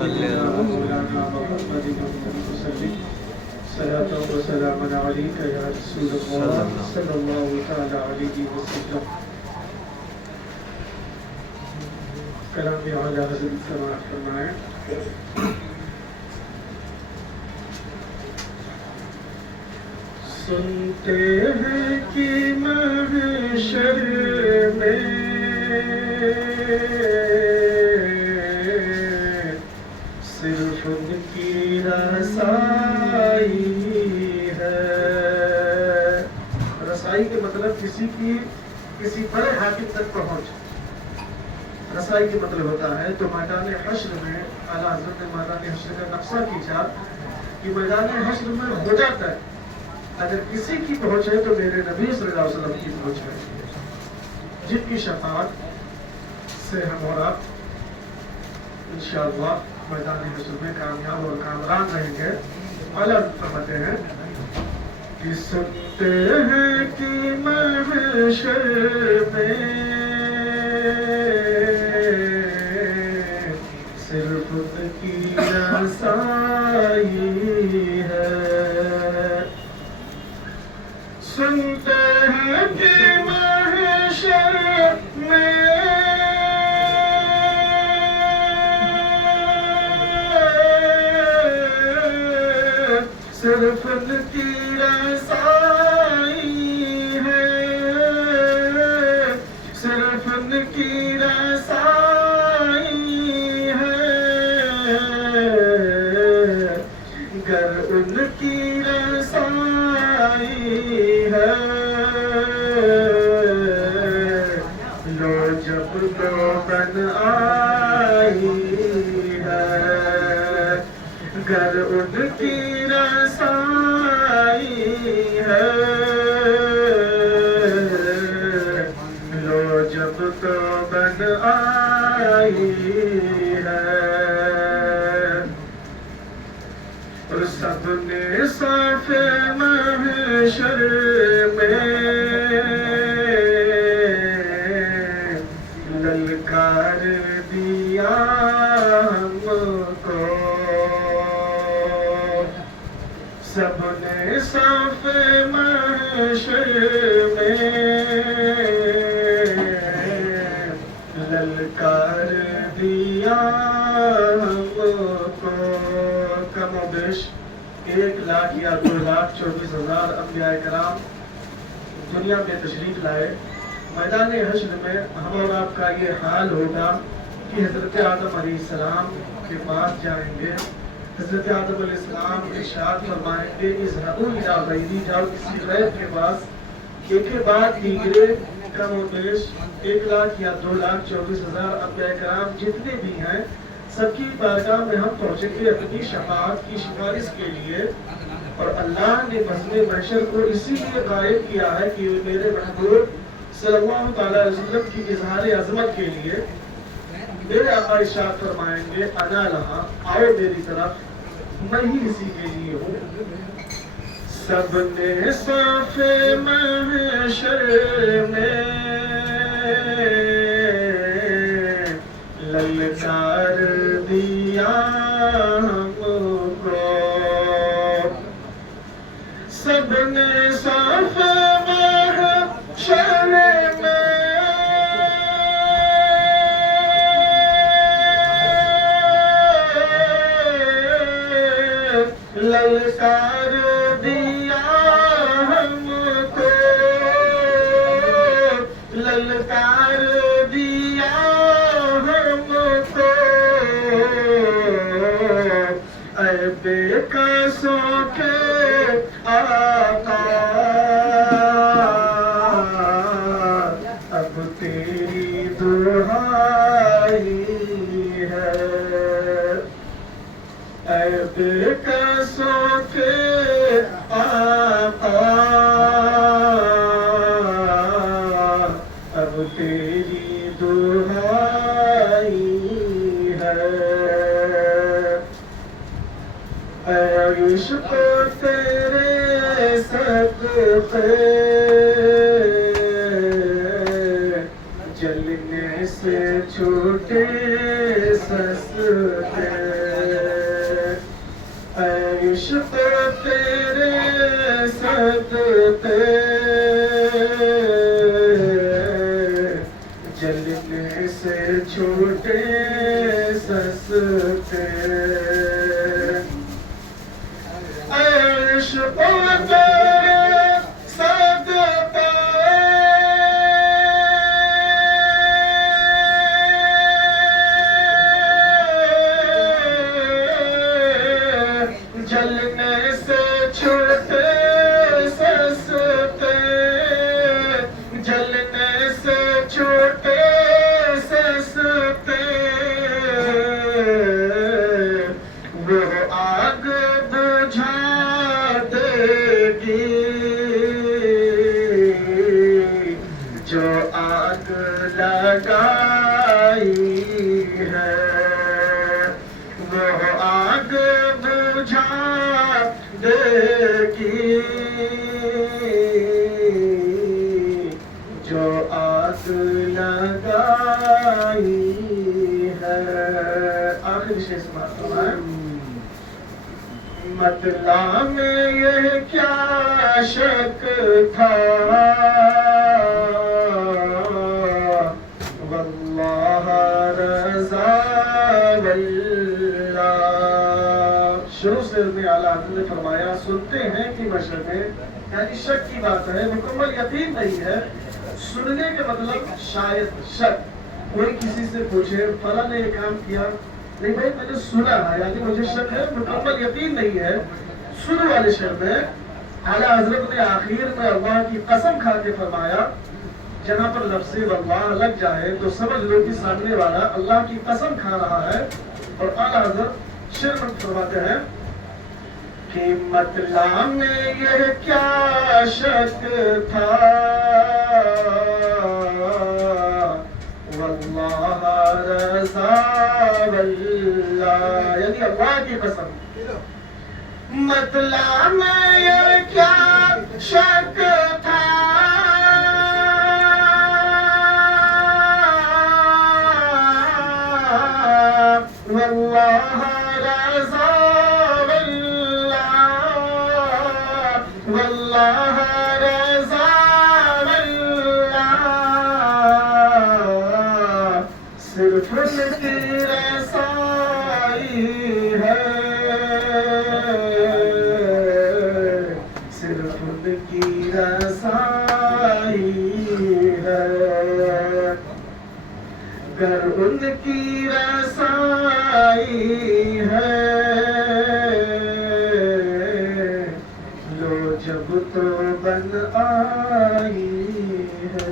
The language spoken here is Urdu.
سيدنا مولانا محمد وسلم صلاة وسلام عليك يا رسول الله صلى الله تعالى عليه وسلم. کلام اعلیٰ حضرت سماعت فرمائیں. سنتے ہیں کہ محشر میں صرف ان کی رسائی ہے. رسائی کے مطلب کسی بڑے حاکم تک پہنچ. رسائی کے مطلب ہوتا ہے تو میدان حشر میں اعلیٰ حضرت نے میدان حشر کا نقشہ کھینچا کہ میدان حشر میں ہو جاتا ہے اگر کسی کی پہنچ ہے تو میرے نبی صلی اللہ علیہ وسلم کی پہنچ ہے جن کی شفاعت سے ہم اور آپ انشاءاللہ میدان حشر میں کامیاب اور کامران رہیں گے. اعلیٰ فرماتے ہیں کہ سنتے ہیں کہ محشر میں صرف ان کی رسائی ہے. سنتے ہیں کہ محشر میں صرف ان کی رسائی ہے. صرف ان کی رسائی ہے. گر ان کی رسائی ہے لو جب دوبن آئی ہے. گر ان کی رسائی ہے لو جب دوبن آئی ہے. اور سب نے صاف محشر میں للکار دیا ہم کو. سب نے صاف محشر میں للکار دیا ہم کو. کم و بیش 1,00,000 یا 2,24,000 انبیاء کرام دنیا میں تشریف لائے. میدان حشر میں ہم اور آپ کا یہ حال ہوگا کہ حضرت آدم علیہ السلام کے پاس جائیں گے. حضرت آدم علیہ السلام ارشاد فرمائیں گے اذهبوا الی غیری، جاؤ کسی غیر کے پاس. ایک کے بعد دیگرے کم و بیش 1,00,000 یا 2,24,000 انبیاء کرام جتنے بھی ہیں سب کی بارگاہ میں ہم پہنچیں گے اپنی شفاعت کی سفارش کے لیے. اور اللہ نے بزم محشر کو اسی لیے قائم کیا ہے کہ میرے محبوب صلی اللہ تعالیٰ علیہ وسلم کی اظہار عظمت کے لیے میرے آقا ارشاد فرمائیں گے انا لہا، آؤ میری طرف، میں ہی اسی کے لیے ہوں. سب نے صاف محشر میں للکار دیا ہم کو. سب نے صاف محشر میں للکار دیا ہم کو. للکار دیا ہم کو. اے بے قصوں کے آقا اب تیری دہائی ہے. اے بے قصوں کے آقا اب تیری دہائی ہے. اے عشق تیرے صدقے جلنے سے چھوٹے سستے. عشق تیرے صدقے جلنے سے چھوٹے سستے عشق تیرے صدقے جلنے سے چھوٹے سستے جلنے سے چھوٹے سستے وہ آگ بجھا دے گی جو آگ لگائی ہے وہ آگ بجھا دے گی جو آگ لگائی ہے آخری شیئر سماعت فرمائیں مطلع میں یہ کیا شک تھا واللہ رضا واللہ شروع سے ابن اعلیٰ حضرت نے فرمایا سنتے ہیں کہ مشرقیں یعنی شک کی بات ہے مکمل یقین نہیں ہے سننے کے مطلب شاید شک کوئی کسی سے پوچھے فلاں نے یہ کام کیا نہیں بھائی میں نے سنا ہے یعنی مجھے شک ہے مکمل یقین نہیں ہے سنو والے شعر میں اعلیٰ حضرت نے آخر میں اللہ کی قسم کھا کے فرمایا جہاں پر لفظ واللہ لگ جائے تو سمجھ لو کہ سامنے والا اللہ کی قسم کھا رہا ہے اور اعلیٰ حضرت شعر میں فرماتے ہیں کہ مطلع میں یہ کیا شک تھا واللہ رضا واللہ یعنی اللہ کی قسم مطلع میں یہ کیا شک تھا واللہ رضا واللہ رضا واللہ صرف ان کی رسائی ہے صرف ان کی رسائی ہے گر ان کی رسائی ہے جب تو بن آئی ہے